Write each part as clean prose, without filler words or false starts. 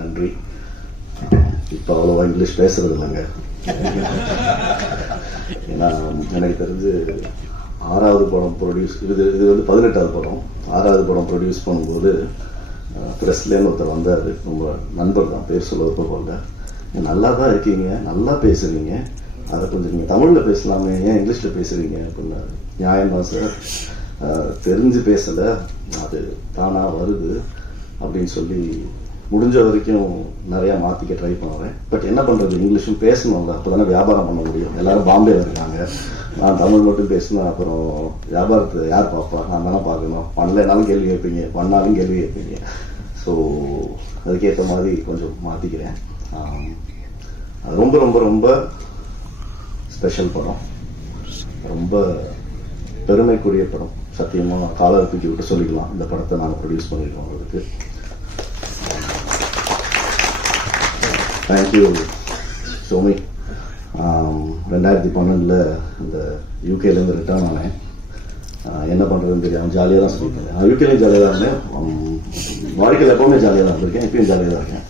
நன்றி. இப்போ அவ்வளோவா இங்கிலீஷ் பேசுறது இல்லைங்க. ஏன்னா எனக்கு தெரிஞ்சு 6வது படம் ப்ரொடியூஸ் இது 18வது படம். 6வது படம் ப்ரொடியூஸ் பண்ணும்போது ப்ரெஸ்லேன்னு ஒருத்தர் வந்தார். ரொம்ப நண்பர் தான், பேர் சொல்ல போல. நல்லா தான் இருக்கீங்க, நல்லா பேசுகிறீங்க, அதை கொஞ்சம் நீங்கள் தமிழில் பேசலாமே, ஏன் இங்கிலீஷில் பேசுகிறீங்க அப்படின்னாரு. நியாயம்தான் சார், தெரிஞ்சு பேசலை, அது தானாக வருது அப்படின்னு சொல்லி முடிஞ்ச வரைக்கும் நிறையா மாற்றிக்க ட்ரை பண்ணுறேன். பட் என்ன பண்ணுறது, இங்கிலீஷும் பேசணும்ல, அப்போ தானே வியாபாரம் பண்ண முடியும். எல்லோரும் பாம்பே இருக்காங்க, நான் தமிழ் மட்டும் பேசினா அப்புறம் வியாபாரத்தை யார் பார்ப்பா? நான் தானே பார்க்கணும். பண்ணலைனாலும் கேள்வி கேட்பீங்க, பண்ணாலும் கேள்வி கேட்பீங்க. ஸோ அதுக்கேற்ற மாதிரி கொஞ்சம் மாற்றிக்கிறேன். அது ரொம்ப ரொம்ப ரொம்ப ஸ்பெஷல் படம், ரொம்ப பெருமைக்குரிய படம். சத்தியமாக காலர் தூக்கி விட்டு சொல்லிக்கலாம், இந்த படத்தை நாங்கள் ப்ரொடியூஸ் பண்ணியிருக்கோம். அதுக்கு தேங்க்யூ சோமி. 2012 இந்த யூகேலேருந்து ரிட்டர்ன் ஆனேன். என்ன பண்ணுறதுன்னு தெரியாமல் ஜாலியாக தான் சொல்லியிருக்கேன். யூகேலையும் ஜாலியாக தான் இருந்தேன், வாழ்க்கையில் எப்போவுமே ஜாலியாக தான் இருக்கேன், இப்பயும் ஜாலியாக தான் இருக்கேன்.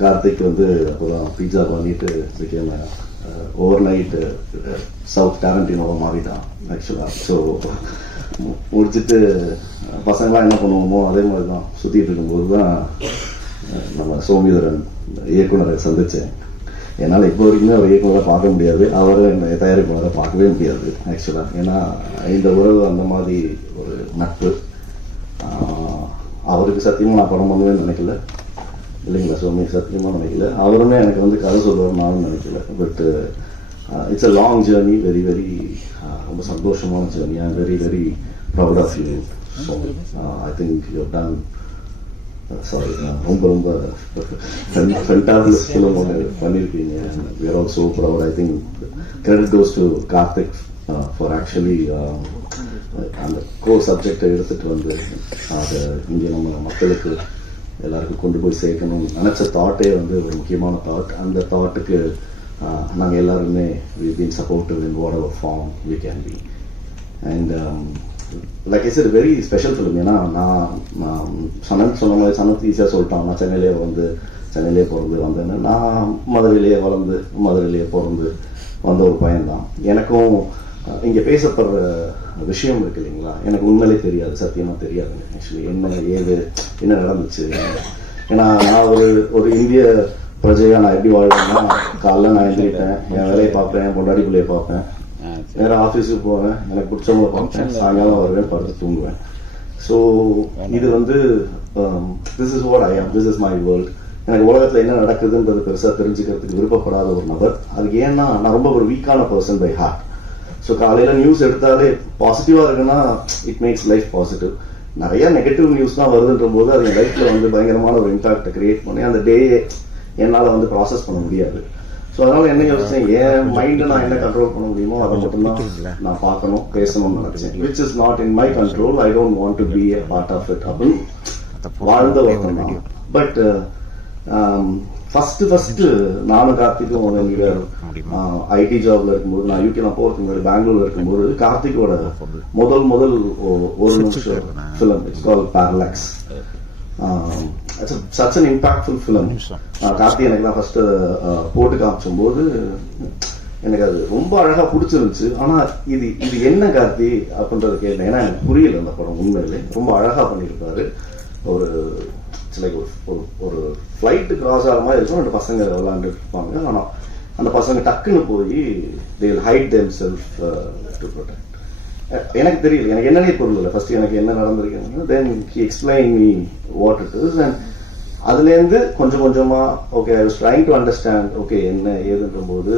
கார்த்திக் அப்போ தான் பீட்சா பண்ணிட்டு இருக்கேன். ஓவர் நைட்டு சவுத் டாரண்டினோவை மாறிட்டான் ஆக்சுவலாக. ஸோ முடிச்சுட்டு பசங்களாம் என்ன பண்ணுவோமோ அதே மாதிரி தான் சுற்றிட்டு இருக்கும்போது தான் நம்ம சோமிதரன் இயக்குனரை சந்தித்தேன். என்னால் இப்போ வரைக்குமே அவர் இயக்குனரை பார்க்க முடியாது, அவரை என்னை தயாரிப்பாளரை பார்க்கவே முடியாது ஆக்சுவலாக. ஏன்னா இந்த உறவு அந்த மாதிரி ஒரு நட்பு. அவருக்கு சத்தியமாக நான் படம் பண்ணுவேன்னு நினைக்கல, இல்லைங்களா சோமி? சத்தியமாக நினைக்கல. அவருமே எனக்கு கதை சொல்லுவார் நானும் நினைக்கல. But it's a long journey, very very ரொம்ப சந்தோஷமான ஜேர்னி. I am very very proud of you. So I think you have done sorry ரொம்ப ரொம்ப ஃபென்டாபிளஸ் ஃபிலிம் ஒன்று பண்ணியிருக்கீங்க. We are also proud. I think credit goes to Karthik for actually அந்த core சப்ஜெக்டை எடுத்துகிட்டு அதை இங்கே நம்ம மக்களுக்கு எல்லாருக்கும் கொண்டு போய் சேர்க்கணும்னு நினச்ச தாட்டே ஒரு முக்கியமான தாட். அந்த தாட்டுக்கு நாங்கள் எல்லாருமே we been supportive in whatever form we can be. And like it's very special film. ஏன்னா நான் சொன்ன மாதிரி சனத் ஈஸியாக சொல்லிட்டான். நான் சென்னையிலே பிறந்து வந்தேன்னு. நான் மதுரையிலேயே வளர்ந்து மதுரையிலேயே பிறந்து வந்த ஒரு பையன்தான். எனக்கும் இங்கே பேசப்படுற விஷயம் இருக்கு இல்லைங்களா, எனக்கு உண்மையிலே தெரியாது, சத்தியமாக தெரியாதுங்க ஆக்சுவலி. என்ன நடந்துச்சு. ஏன்னா நான் ஒரு இந்திய பிரஜையாக நான் எப்படி வாழ்வேன்னா, காலைல நான் எழுந்திரிப்பேன், என் வேலையை பார்ப்பேன், என் பொண்டாடி பிள்ளையை பார்ப்பேன், நேராக ஆஃபீஸுக்கு போவேன், எனக்கு பிடிச்சவங்களை பார்ப்பேன், சாயங்காலம் வருவேன், படுத்து தூங்குவேன். ஸோ இது திஸ் இஸ் வாட் ஐ ஆம், திஸ் இஸ் மை வேர்ல்ட். எனக்கு உலகத்தில் என்ன நடக்குதுன்றது பெருசாக தெரிஞ்சுக்கிறதுக்கு விருப்பப்படாத ஒரு நபர். அதுக்கு ஏன்னா நான் ரொம்ப ஒரு வீக்கான பர்சன் பை ஹார்ட். ஸோ காலையில் நியூஸ் எடுத்தாலே பாசிட்டிவாக இருக்குன்னா இட் மேக்ஸ் லைஃப் பாசிட்டிவ். நிறைய நெகட்டிவ் நியூஸ் தான் வருதுன்ற போது அது என் லைஃப்பில் பயங்கரமான ஒரு இம்பாக்டை கிரியேட் பண்ணி அந்த டேயை என்னால் ப்ராசஸ் பண்ண முடியாது. ஸோ அதனால் என்ன யோசிச்சேன், என் மைண்டை நான் என்ன கண்ட்ரோல் பண்ண முடியுமோ அதை மட்டும்தான் நான் பார்க்கணும், பேசணும்னு நினச்சேன். Which is not in my control. I don't want to be a part of it அப்படின்னு வாழ்ந்த ஒருத்தன் தான். பட் ஃபஸ்ட்டு நானும் கார்த்திக்கும் இங்கே ஐடி ஜாப்ல இருக்கும்போது, நான் யூகே போகிறதுக்கு முன்னாடி பெங்களூர்ல இருக்கும்போது கார்த்திகோட முதல் ஒரு நிமிஷம் film, it's called parallax. such an impactful film. Karthi எனக்கு தான் ஃபர்ஸ்ட் போட்டு காமிச்சும் போது எனக்கு அது ரொம்ப அழகா பிடிச்சிருந்துச்சு. ஆனா இது என்ன கார்த்தி அப்படின்றத கேட்டேன். ஏன்னா எனக்கு புரியல அந்த படம். உண்மையிலே ரொம்ப அழகா பண்ணியிருப்பாரு. ஒரு ஃப்ளைட்டு கிராஸ் ஆகிற மாதிரி இருக்கும், 2 பசங்க விளையாண்டு இருப்பாங்க. ஆனால் அந்த பசங்க டக்குன்னு போய் they will hide themselves to protect. எனக்கு தெரியல, எனக்கு என்னன்னே பொருள் ஃபர்ஸ்ட் எனக்கு என்ன நடந்திருக்கு. தென் he explained me what it is. and அதுலேருந்து கொஞ்சமா okay I was trying to understand okay என்ன ஏதுன்ற போது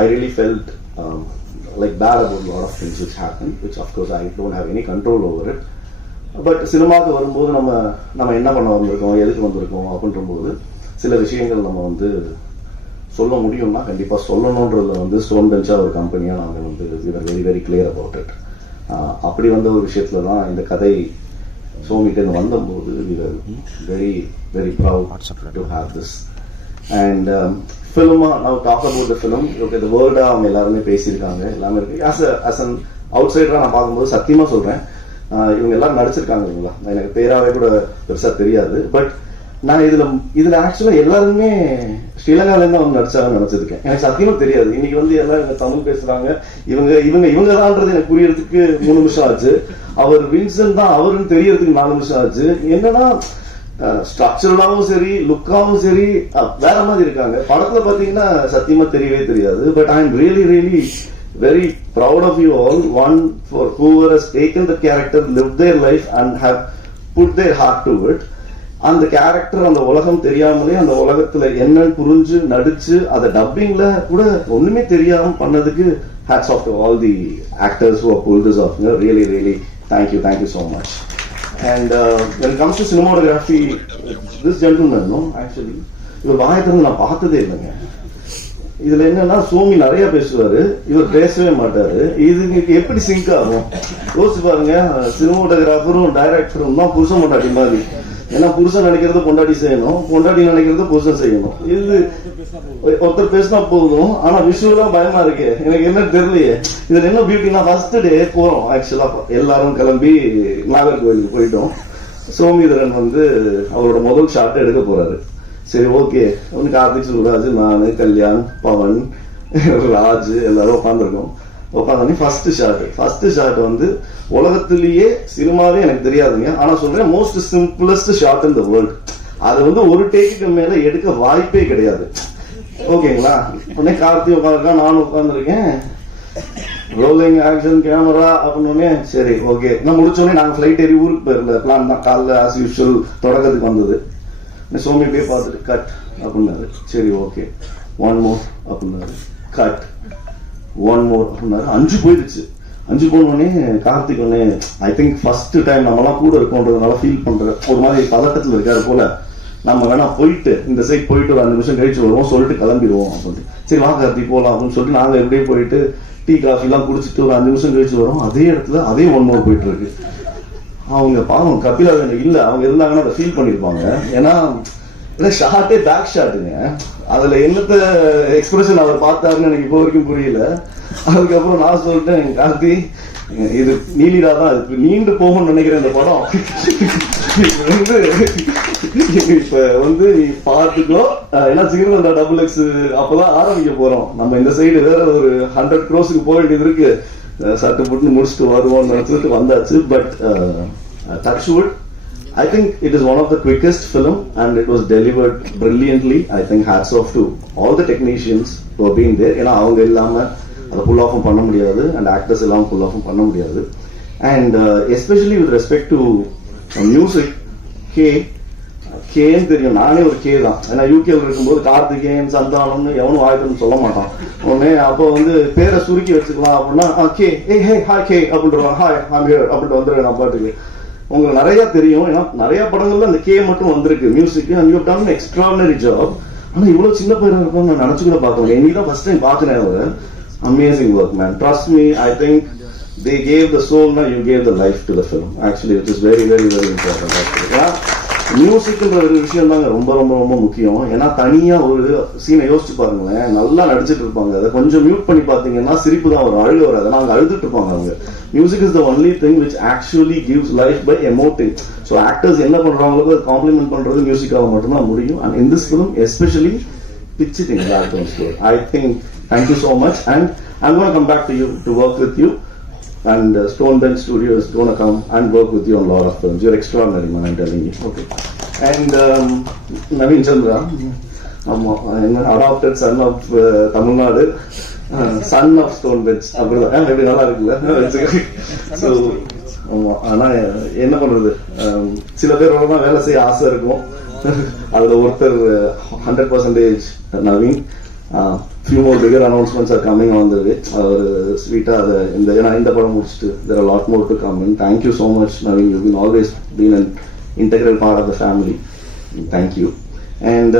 I really felt like bad about a lot of things which happened, which of course I don't have any control over it. But சினிமாவுக்கு வரும்போது நம்ம என்ன பண்ண வந்திருக்கோம், எதுக்கு வந்திருக்கோம் அப்படின்ற போது சில விஷயங்கள் நம்ம சொல்ல முடியும்னா கண்டிப்பாக சொல்லணுன்றதுல ஸ்டோன் பெஞ்சாக ஒரு கம்பெனியாக நாங்கள் very very clear about it. அப்படி வந்த ஒரு விஷயத்துல தான் இந்த கதை சோமிகிட்ட வந்தபோது very very proud to have this. And ஃபிலிமா நான் talk about the film. Okay the வேர்ல்டாக அவங்க எல்லாருமே பேசியிருக்காங்க, எல்லாமே இருக்கு. ஆஸ் அன் அவுட் சைடராக நான் பார்க்கும்போது சத்தியமாக சொல்கிறேன், இவங்க எல்லாரும் நடிச்சிருக்காங்க இல்லைங்களா, எனக்கு பேராவே கூட பெருசாக தெரியாது. பட் நான் இதுல ஆக்சுவலா எல்லாருமே ஸ்ரீலங்கால இருந்து அவங்க நடிச்சாங்கன்னு நினைச்சிருக்கேன். எனக்கு சத்தியமா தெரியாது. இன்னைக்கு வந்து எல்லாம் இவங்க தமிழ் பேசுறாங்க, இவங்கதான்றது எனக்கு புரியறதுக்கு 3 நிமிஷம் ஆச்சு. அவர் வின்சென்ட் தான் அவருன்னு தெரியறதுக்கு 4 நிமிஷம் ஆச்சு. என்னன்னா ஸ்ட்ரக்சரலாவும் சரி, லுக்காவும் சரி வேற மாதிரி இருக்காங்க. படத்துல பாத்தீங்கன்னா சத்தியமா தெரியவே தெரியாது. But I am really very proud of you all. One, for whoever has taken the character, lived their life and have put their heart to it. அந்த கேரக்டர் அந்த உலகம் தெரியாமலே அந்த உலகத்துல என்னன்னு புரிஞ்சு நடிச்சு அதை டப்பிங்ல கூட ஒண்ணுமே தெரியாம பண்ணதுக்கு hats off to all the actors who have pulled this off. Really thank you so much. And when it comes to cinematography, this gentleman, no, actually இவர் வாயத்திலிருந்து நான் பார்த்ததே இல்லைங்க. இதுல என்னன்னா சோமி நிறைய பேசுவாரு, இவர் பேசவே மாட்டாரு. இதுக்கு எப்படி சிங்க் ஆகும் யோசிச்சு பாருங்க. சினிமாட்டோகிராஃபரும் டைரக்டரும் தான் புருஷன் பொண்டாட்டி மாதிரி. ஏன்னா புருஷன் நினைக்கிறத பொண்டாட்டி செய்யணும், பொண்டாட்டி நினைக்கிறத புருஷன் செய்யணும். இது ஒருத்தர் பேசினா போதும். ஆனா விஷுவலா பயமா இருக்கு. எனக்கு என்ன தெரியலையே. இதுல என்ன பியூட்டினா, ஃபர்ஸ்ட் டே போறோம் ஆக்சுவலா எல்லாரும் கிளம்பி நாகர்கோவிலுக்கு போயிட்டோம். சோமிதரன் வந்து அவரோட முதல் ஷாட் எடுக்க போறாரு. சரி ஓகே, ஒன்று கார்த்திக் சுப்ராஜ், நான், கல்யாண், பவன், ராஜ் எல்லாரும் உட்காந்துருக்கோம். உட்காந்து ஃபர்ஸ்ட் ஷாட் வந்து உலகத்திலேயே சினிமாவே எனக்கு தெரியாதுங்க. ஆனா சொல்றேன் most simplest shot in the world. அது வந்து ஒரு டேக்குக்கு மேல எடுக்க வாய்ப்பே கிடையாது. ஓகேங்களா? உடனே கார்த்திக் உட்காந்துருக்கான், நானும் உட்காந்துருக்கேன். ரோலிங் ஆக்ஷன் கேமரா அப்படின்னு சரி ஓகே. நான் முடிச்சோடனே நாங்கள் ஃபிளைட் ஏறி ஊருக்கு போயிருந்த பிளான் தான். காலைல ஆஸ் யூஷுவல் தொடக்கத்துக்கு வந்தது. சோமி போய் பார்த்துட்டு கட் அப்படின்னாரு. சரி ஓகே, 1 more அப்படின்னாரு. கட் 1 more அப்படின்னாரு. 5 போயிடுச்சு. 5 போனோடனே கார்த்திக் ஒன்னே ஐ திங்க் ஃபர்ஸ்ட் டைம் நம்மலாம் கூட இருக்கோன்றதுனால ஃபீல் பண்ற ஒரு மாதிரி பதட்டத்தில் இருக்காரு போல. நம்ம வேணா போயிட்டு இந்த சைட் போயிட்டு ஒரு 5 நிமிஷம் கழிச்சு வருவோம் சொல்லிட்டு கிளம்பிடுவோம் அப்படின்னு. சரி வா கார்த்திக் போகலாம் அப்படின்னு சொல்லிட்டு நாங்கள் எப்படியே போயிட்டு டீ காஃபி எல்லாம் குடிச்சிட்டு ஒரு 5 நிமிஷம் கழிச்சு வரோம். அதே இடத்துல அதே 1 more போயிட்டு இருக்கு. அவங்க பாவம் கபிலா இல்ல, அவங்க இருந்தாங்கன்னா அதை ஃபீல் பண்ணிருப்பாங்க. ஏன்னா ஷார்ட்டே பேக் ஷாட்டுங்க. அதுல என்னத்த எக்ஸ்பிரஷன் அவர் பார்த்தாருன்னு எனக்கு இப்போ வரைக்கும் புரியல. அதுக்கப்புறம் நான் சொல்லிட்டேன், கார்த்தி இது நீலிடா தான், இது நீண்டு போகும்னு நினைக்கிறேன் இந்த படம். இப்ப வந்து நீ பார்த்துக்கோ. ஏன்னா சிகிருந்தா XXX அப்பதான் ஆரம்பிக்க போறோம். நம்ம இந்த சைடு வேற ஒரு 100 crores போக வேண்டியது இருக்கு. சட்டு புட்டு முடிச்சுட்டு வருவோம்னு நினைச்சிட்டு வந்தாச்சு. But touchwood, I think it is one of the quickest film and it was delivered brilliantly. I think hats off to all the technicians who have been there. ஏன்னா அவங்க இல்லாம அதை புல் ஆஃபும் பண்ண முடியாது and actors எல்லாம் புல் ஆஃபும் பண்ண முடியாது. And especially with respect to music, கேன்னு தெரியும். நானே ஒரு கே தான். ஏன்னா யூகேல இருக்கும்போது கார்த்திகேயன், சந்தானம்னு எவனும் வாய்ப்புன்னு சொல்ல மாட்டான். உடனே அப்போ வந்து பேரை சுருக்கி வச்சுக்கலாம் அப்படின்னா கே, ஹே ஹாய் கே அப்படின்றான். ஹாய் ஐம் ஹியர் அப்படின்ட்டு வந்துடுவேன் நான் பாட்டுக்கு. உங்களுக்கு நிறைய தெரியும், ஏன்னா நிறைய படங்கள்ல அந்த கே மட்டும் வந்திருக்கு music. And you have done extraordinary job. ஆனா இவ்வளவு சின்ன பையன் இருப்பாங்க நான் நினைச்சு கூட பார்க்க முடியும். இன்னைக்கு தான் ஃபர்ஸ்ட் டைம் பார்க்கிறேன். அவர் amazing work man. Trust me, I think they gave the soul, now you gave the life to the film. Actually it is very important actually. மியூசிக்ன்ற ஒரு விஷயம் தாங்க ரொம்ப ரொம்ப ரொம்ப முக்கியம். ஏன்னா தனியா ஒரு சீனை யோசிச்சு பாருங்களேன், நல்லா நடிச்சிட்டு இருப்பாங்க, அதை கொஞ்சம் மியூட் பண்ணி பாத்தீங்கன்னா சிரிப்பு தான் வரும், அழுக வராது. அவங்க அழுதுட்டு இருப்பாங்க. அவங்க music is the only thing which actually gives life by emoting. So actors என்ன பண்றாங்களோ அதை காம்ப்ளிமெண்ட் பண்றது மியூசிக்காக மட்டும்தான் முடியும். And in this film especially pitch it in background score. I think thank you so much and I'm going to come back to you to work with you. And Stone Bench Studio is going to come and work with you on a lot of films. You're extraordinary, man, I'm telling you. Okay. And Naveen Chandra, adopted son of Tamil Nadu, son of Stone Bench. எப்படி நல்லா இருக்குல்ல? So ஆனால் என்ன பண்ணுறது, சில பேரோட தான் வேலை செய்ய ஆசை இருக்கும். அதில் ஒருத்தர் 100% Naveen. Few more bigger announcements are coming on the way. Sweeta, இந்த படம் முடிச்சிட்டு there are a lot more to come in. Thank you so much, Naveen. You've always been an integral part of the family. Thank you. And